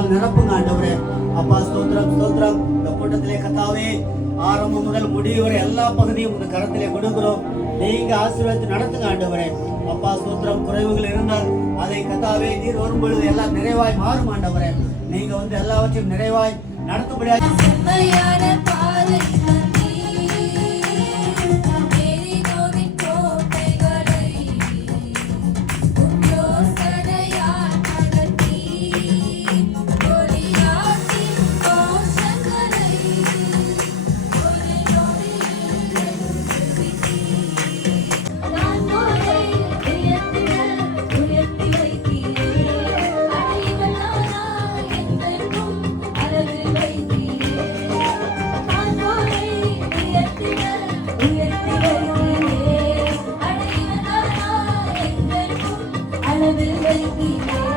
நாங்கள் நினைப்புங்க ஆண்டவரே அப்பா ஸ்தோத்ரம் ஸ்தோத்ரம் இந்த கூட்டத்திலே கத்தாவே ஆரம்பம் முதல் முடிவு வரை எல்லா பகுதியும் உங்க கரத்திலே கொடுக்கிறோம் நீங்க ஆசீர்வாதத்தை நடத்துங்க ஆண்டவரே அப்பா ஸ்தோத்திரம் குறைவுகள் இருந்தால் அதை கத்தாவே நீர் வரும் எல்லாம் நிறைவாய் மாறும் ஆண்டவரே நீங்க வந்து எல்லாவற்றையும் நிறைவாய் நடத்தும்படியாக என்றென்றும் அளவில்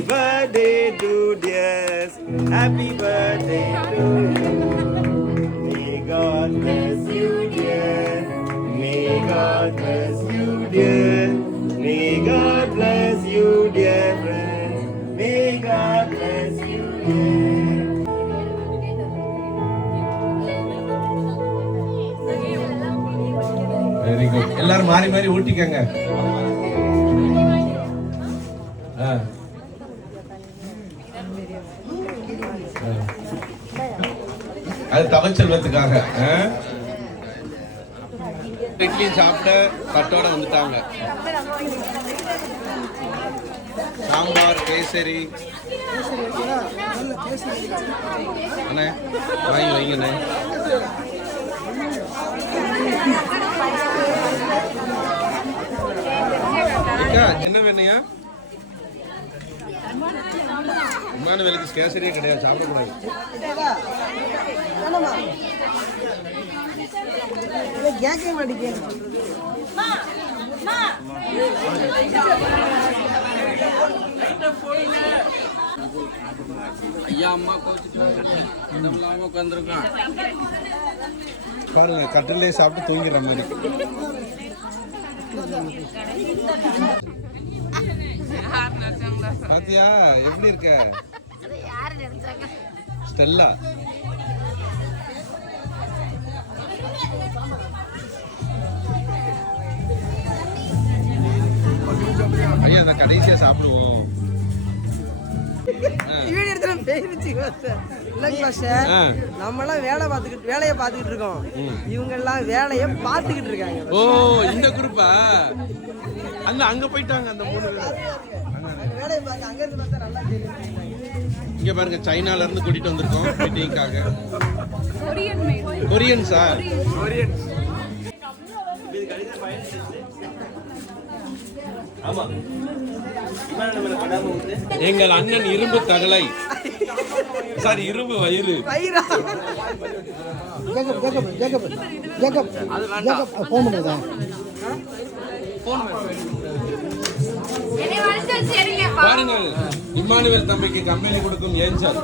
Happy birthday to dears. Happy birthday to you. May God bless you, dear. May God bless you, dear. May God bless you, dear friends. May God bless you, dear. Very good எல்லாரும் மாறி மாறி ஊட்டிக்கங்க ஆ. அது தவச்செல்வத்துக்காக ஆ? இட்லி சாப்பிட்டு தட்டோட வந்துட்டாங்க. சாம்பார் கேசரி. அண்ணே வாங்கி வைங்கண்ணே சின்ன வேணையா விமான வேலைக்கு கேசரியே கிடையாது சாப்பிடக்கூடாது. கேட்க மாட்டேங்க ஐயா அம்மா கோச்சுட்டு உட்காந்துருக்கான் பாருங்க கட்டிலே சாப்பிட்டு தூங்கிடுற மாதிரி. பாத்தியா எப்படி இருக்க? ஸ்டெல்லா. ஐயா அந்த கடைசியா சாப்பிடுவோம். நம்மளாம் வேலை பார்த்துக்கிட்டு வேலையை பார்த்துக்கிட்டு இருக்கோம். இவங்க எல்லாம் வேலையை பார்த்துக்கிட்டு இருக்காங்க. ஓ இந்த குரூப்பா? அங்க அங்க போயிட்டாங்க அந்த மூணு பேர். வேலையை பார்க்க அங்க இருந்து பார்த்தா நல்லா தெரியும் இங்க பாருங்க சைனால இருந்து கூட்டிட்டு வந்திருக்கோம் மீட்டிங்காக. கொரியன்ஸா? எங்கள் அண்ணன் இரும்பு தகலை. சாரி இரும்பு வயிறு. Jacob Jacob Jacob Jacob. Phone பாருங்கள் இம்மானுவேல் தம்பிக்கு கம்பெனி கொடுக்கும் ஏஞ்சல்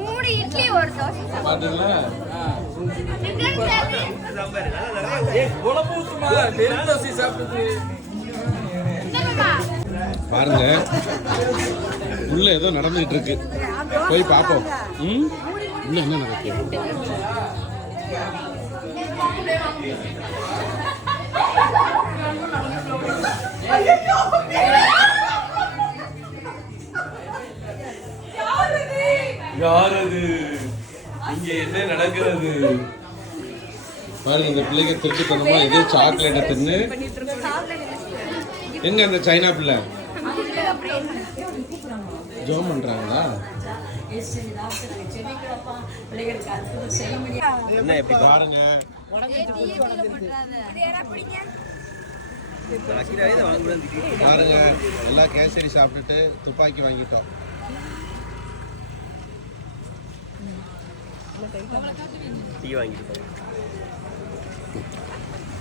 மூணு இட்லி ஒரு தோசை பாத்தீங்களா? பாருங்க உள்ள ஏதோ நடந்துகிட்டு இருக்கு. போய் பார்ப்போம் ம்? உள்ள என்ன நடக்குது? யார் அது இங்க என்ன நடக்கிறது? பாருங்க இந்த பிள்ளைங்க திருட்டு தனமா ஏதோ சாக்லேட்டை தின்னு. எங்க அந்த சைனா பிள்ளை? ஜோம் பண்றாங்களா? என்ன எப்படி பாருங்க. பாருங்க எல்லாம் கேசரி சாப்பிட்டுட்டு துப்பாக்கி வாங்கிட்டோம். டீ வாங்கிட்டு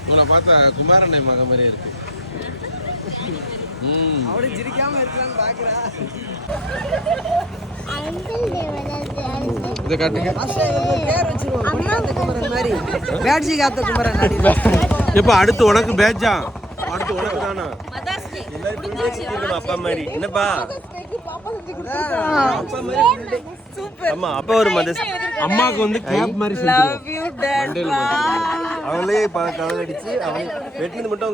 உங்களை பார்த்தா குமாரண்ணை மக மாதிரி இருக்கு. ம். அவளும் சிரிக்காம இருக்கலாம்னு பாக்குறா. இதை காட்டுங்க. குமரன் பேட்சி காத்த குமரன் எப்ப அடுத்து உனக்கு பேட்சா அடுத்து உனக்கு தானா அப்பா மாதிரி என்னப்பா அப்பா மாதிரி ஆமா அப்பா ஒரு மதர்ஸ் அம்மாவுக்கு வந்து கேப் மாதிரி அவங்களே கலர் அடிச்சு அவங்க வெட்டினது மட்டும்